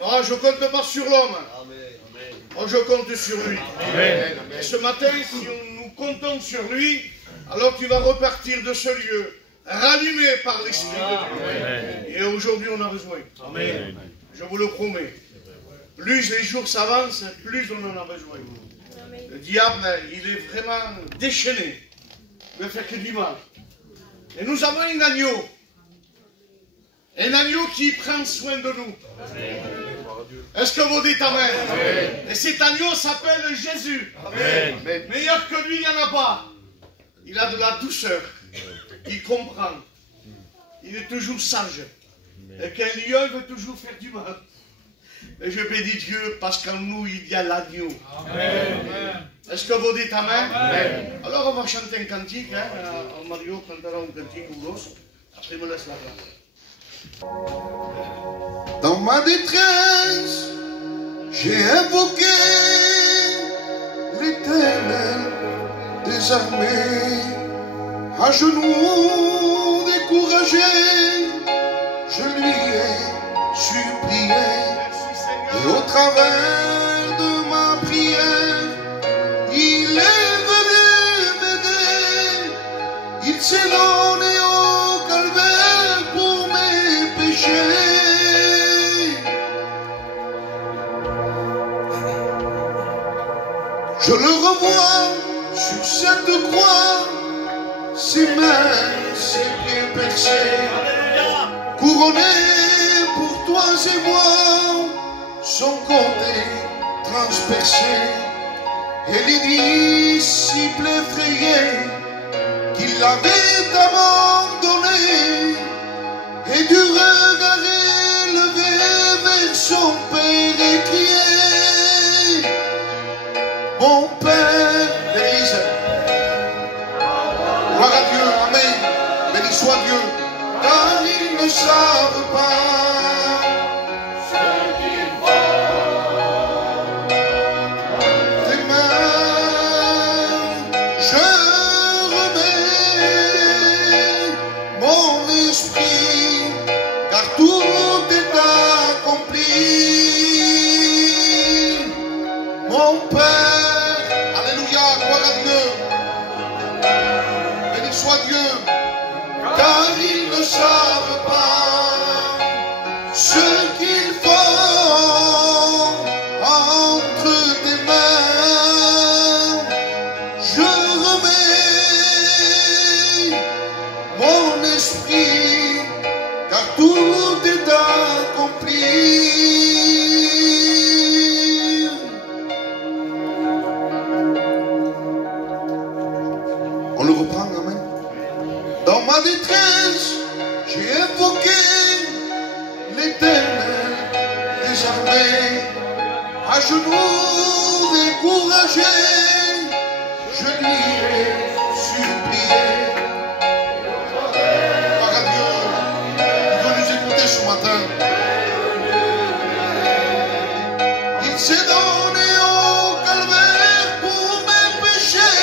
Oh, je ne compte pas sur l'homme. Oh, je compte sur lui. Amen. Et ce matin, si nous comptons sur lui, alors tu vas repartir de ce lieu, rallumé par l'Esprit de Dieu. Et aujourd'hui, on a besoin. Amen. Je vous le promets. Plus les jours s'avancent, plus on en a besoin. Le diable, il est vraiment déchaîné. Il ne fait que du mal. Et nous avons un agneau. Un agneau qui prend soin de nous. Est-ce que vous dites Amen? Amen. Et cet agneau s'appelle Jésus. Amen. Amen. Meilleur que lui, il n'y en a pas. Il a de la douceur. Il comprend. Il est toujours sage. Et qu'un lion veut toujours faire du mal. Et je bénis Dieu parce qu'en nous, il y a l'agneau. Est-ce que vous dites Amen? Amen. Alors on va chanter un cantique. Hein? Mario chantera un cantique ou l'os. Après, me laisse la place. Dans ma détresse, j'ai invoqué l'Éternel des armées. À genoux découragé, je lui ai supplié. Et au travers de ma prière, il est venu m'aider. Il s'est donné au calvaire pour mes péchés. Je le revois sur cette croix, ses mains, ses pieds percés, couronné pour toi et moi, son côté transpercé. Et les disciples effrayés qu'il avait abandonné, et du regard élevé vers son Père et crié: mon Père, l'Église. Gloire à Dieu, Amen. Béni soit Dieu, car ils ne savent pas ce qu'ils font. Tes mains, je remets mon esprit, car tout est accompli. Mon Père, alléluia, gloire à Dieu. Béni soit Dieu, car ils ne savent pas ce qu'ils font entre tes mains. Je remets mon esprit, car tout est accompli. On le reprend, amen. Dans ma détresse, j'ai invoqué l'Éternel des armées. À genoux découragé, je lui ai supplié. Gloire à Dieu, il veut nous écouter ce matin. Il s'est donné au calvaire pour mes péchés.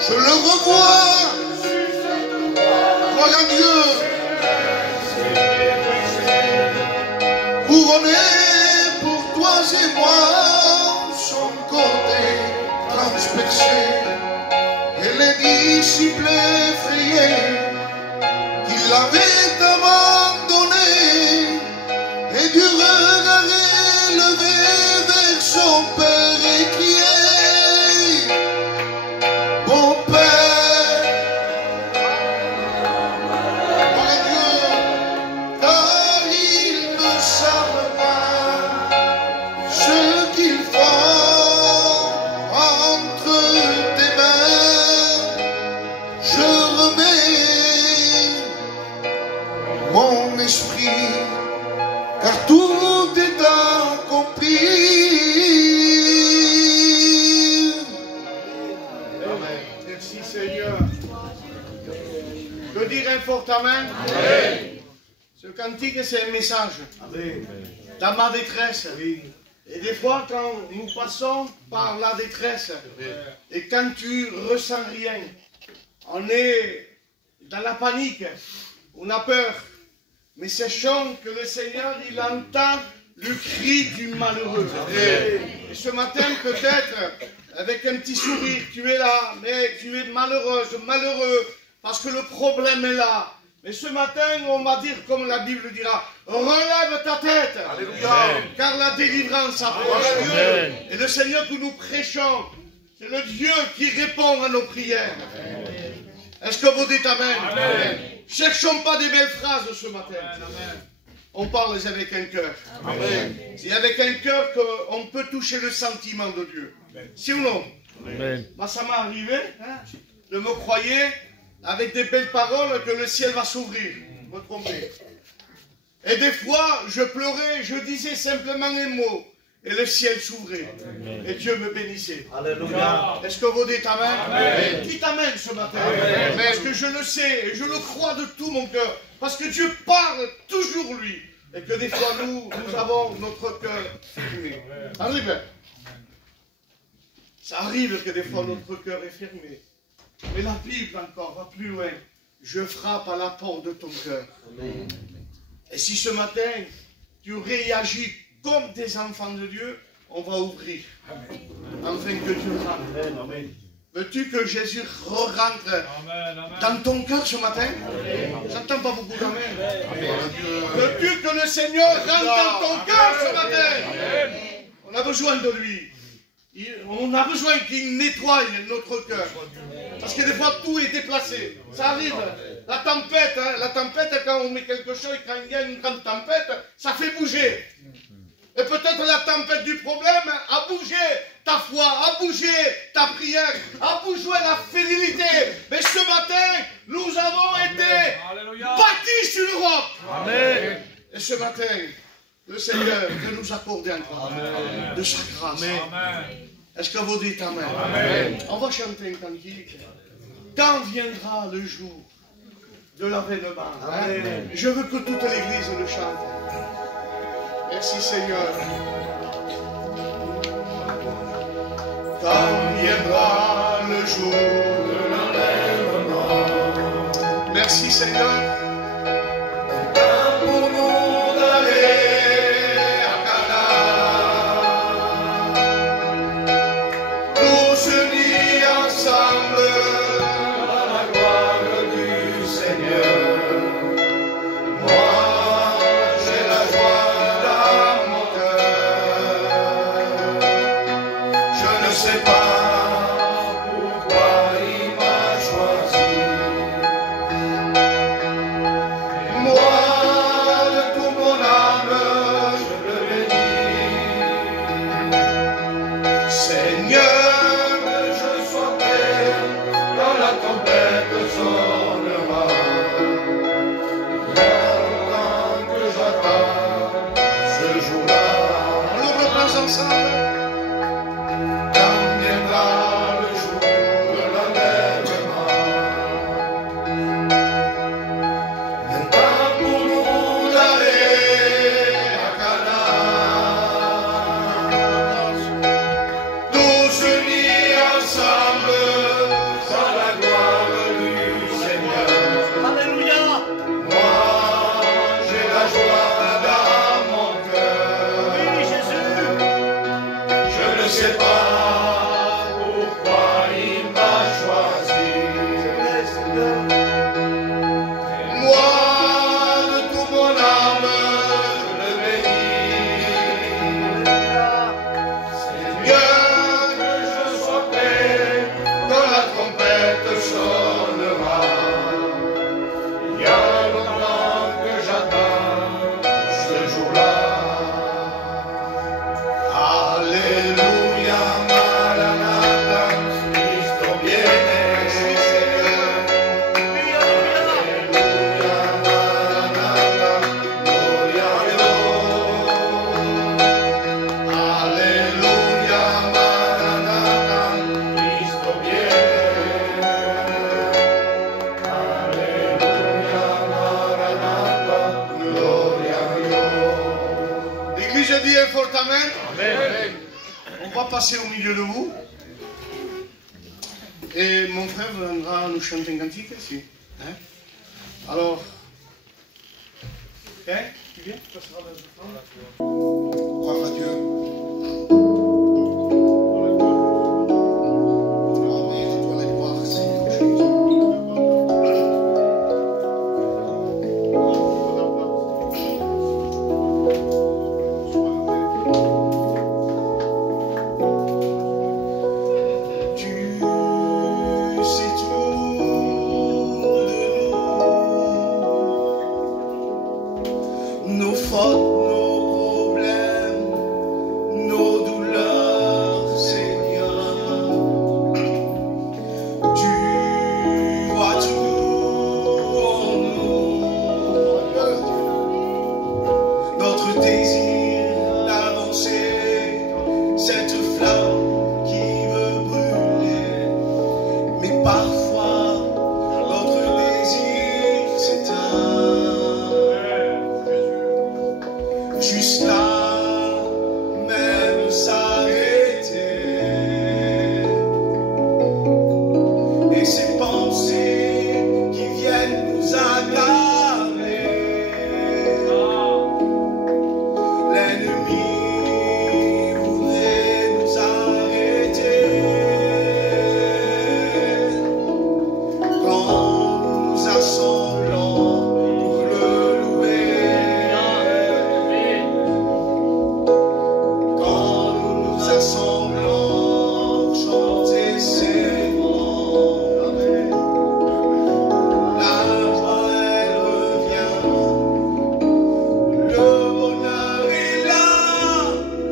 Je le revois, gloire à Dieu, couronné pour toi et moi, son côté transpercé. Et les disciples effrayés qu'il avait abandonné, et du regard élevé vers son Père et crié: mon Père, gloire à Dieu, car ils ne savent pas ce qu'ils font entre tes mains. Je remets mon esprit, car tout est accompli. Amen. Merci Seigneur. Je dirais fort Amen. Amen. Ce cantique, c'est un message. Amen. Dans ma détresse. Et des fois, quand nous passons par la détresse, et quand tu ressens rien, on est dans la panique, on a peur. Mais sachant que le Seigneur, il entend le cri du malheureux. Et ce matin, peut-être, avec un petit sourire, tu es là, mais tu es malheureuse, malheureux, parce que le problème est là. Mais ce matin, on va dire, comme la Bible dira, relève ta tête, car la délivrance approche. Et le Seigneur que nous prêchons, c'est le Dieu qui répond à nos prières. Est-ce que vous dites Amen? Amen. Cherchons pas des belles phrases ce matin. Amen. On parle avec un cœur. C'est avec un cœur qu'on peut toucher le sentiment de Dieu. Si ou non? Amen. Moi, ça m'est arrivé de me croyer avec des belles paroles que le ciel va s'ouvrir. Me tromper. Et des fois, je pleurais, je disais simplement un mot. Et le ciel s'ouvrait. Et Dieu me bénissait. Alléluia. Est-ce que vous dites Amen? Amen. Qui t'amène ce matin? Amen. Parce que je le sais et je le crois de tout mon cœur. Parce que Dieu parle toujours lui. Et que des fois nous avons notre cœur fermé. Ça arrive. Ça arrive que des fois notre cœur est fermé. Mais la Bible encore va plus loin. Je frappe à la porte de ton cœur. Et si ce matin tu réagis comme des enfants de Dieu, on va ouvrir. Afin que Dieu rentre. Veux-tu que Jésus rentre dans ton cœur ce matin? J'entends pas beaucoup d'amen. Veux-tu que le Seigneur rentre dans ton cœur ce matin? On a besoin de lui. On a besoin qu'il nettoie notre cœur. Parce que des fois tout est déplacé. Ça arrive. La tempête, quand on met quelque chose, quand il y a une grande tempête, ça fait bouger. Et peut-être la tempête du problème a bougé ta foi, a bougé ta prière, a bougé la fidélité. Mais ce matin, nous avons été bâtis sur le roc. Amen. Et ce matin, le Seigneur veut nous accorder encore de sa grâce. Est-ce que vous dites Amen? Amen. On va chanter un cantique. Quand viendra le jour de l'avènement? Je veux que toute l'église le chante. Merci Seigneur. Quand viendra le jour de l'enlèvement. Merci Seigneur. Pour nous d'aller à Canaan. Tous unis ensemble à la gloire du Seigneur. Passer au milieu de vous. Et mon frère viendra nous chanter un cantique ici. Hein? Alors, Hein? Tu viens? Tu passeras dans le temps. Gloire à Dieu. Amen. À toi la gloire, Seigneur Jésus. Tu sais tout de nous, nos fautes, nos problèmes, nos douleurs, Seigneur. Tu vois tout en nous, notre désir d'avancer, cette flamme qui veut brûler. Mais parfois, notre désir s'éteint. Juste là, même s'arrêter. Et ces pensées qui viennent nous accabler. L'ennemi voudrait nous arrêter. Quand nous assemblons pour le louer, quand nous nous assemblons pour chanter ses louanges, la joie elle revient, le bonheur est là,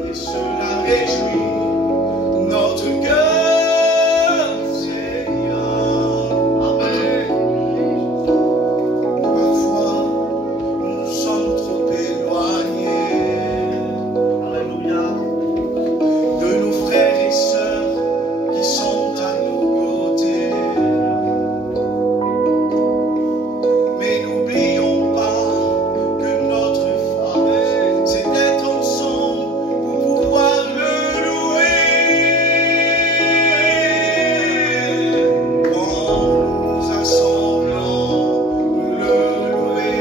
et cela réjouit notre cœur, Seigneur. Amen. Parfois, nous sommes trop éloignés de nos frères et sœurs qui sont à nos côtés. Mais n'oublions pas que notre foi, c'est d'être ensemble pour pouvoir le louer. Quand nous assemblons pour le louer,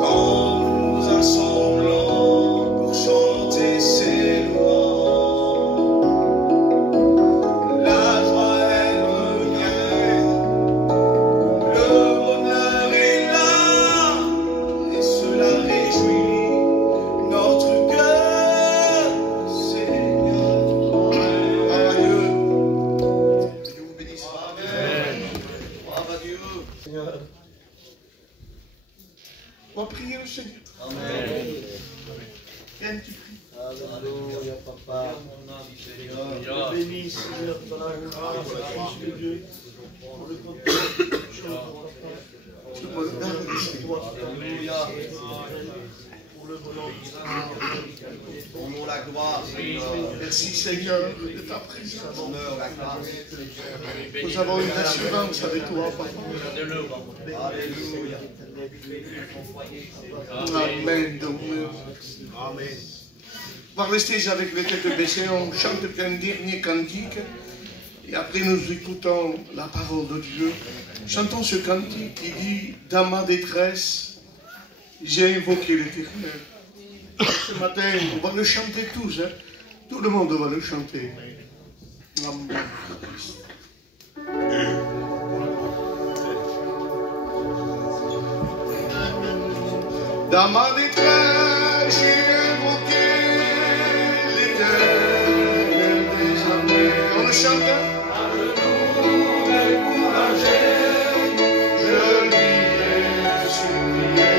quand nous assemblons pour chanter ses louanges, la joie elle revient, le bonheur est là, et cela réjouit notre cœur, Seigneur. Gloire à Dieu. Que Dieu vous bénisse. Amen. Gloire à Dieu. On va prier le Seigneur. Amen. Viens, tu pries. Alléluia, papa. Seigneur, béni, Seigneur, dans la grâce, la grâce de Dieu, pour le contenu, Alléluia. pour le bonheur. Donnons la gloire, Seigneur. Merci Seigneur de ta présence. L'honneur, la grâce. Nous avons une assurance avec toi, Papa. Alléluia. Amen. Donc, Amen. on va rester avec les têtes baissées. On chante un dernier cantique. Et après, nous écoutons la parole de Dieu. Chantons ce cantique qui dit « Dans ma détresse, j'ai invoqué l'Éternel ». Ce matin, on va le chanter tous. Hein. Tout le monde va le chanter. Amen. Dans ma détresse, j'ai invoqué l'Éternel des armées. On le chante. Je lui ai supplié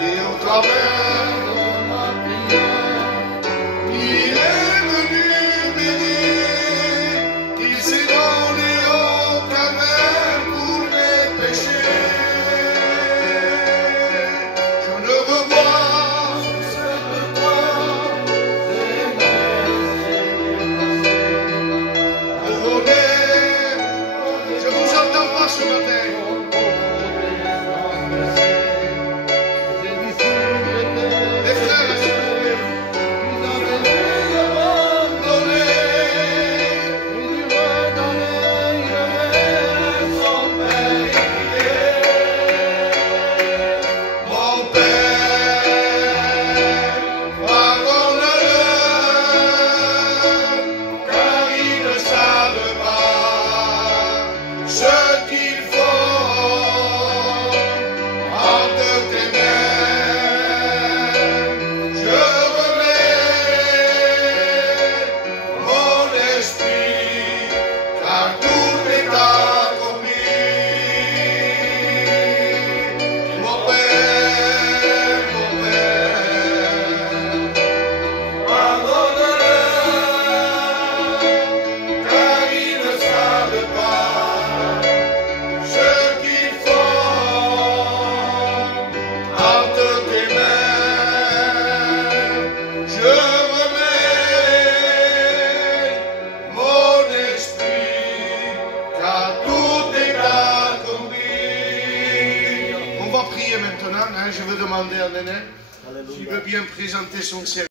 et au travers de ma prière, il est venu m'aider. Il s'est donné au calvaire pour mes péchés. Je le revois sur le toit des mers va prier maintenant. Hein, je veux demander à Néné s'il veut bien présenter son service.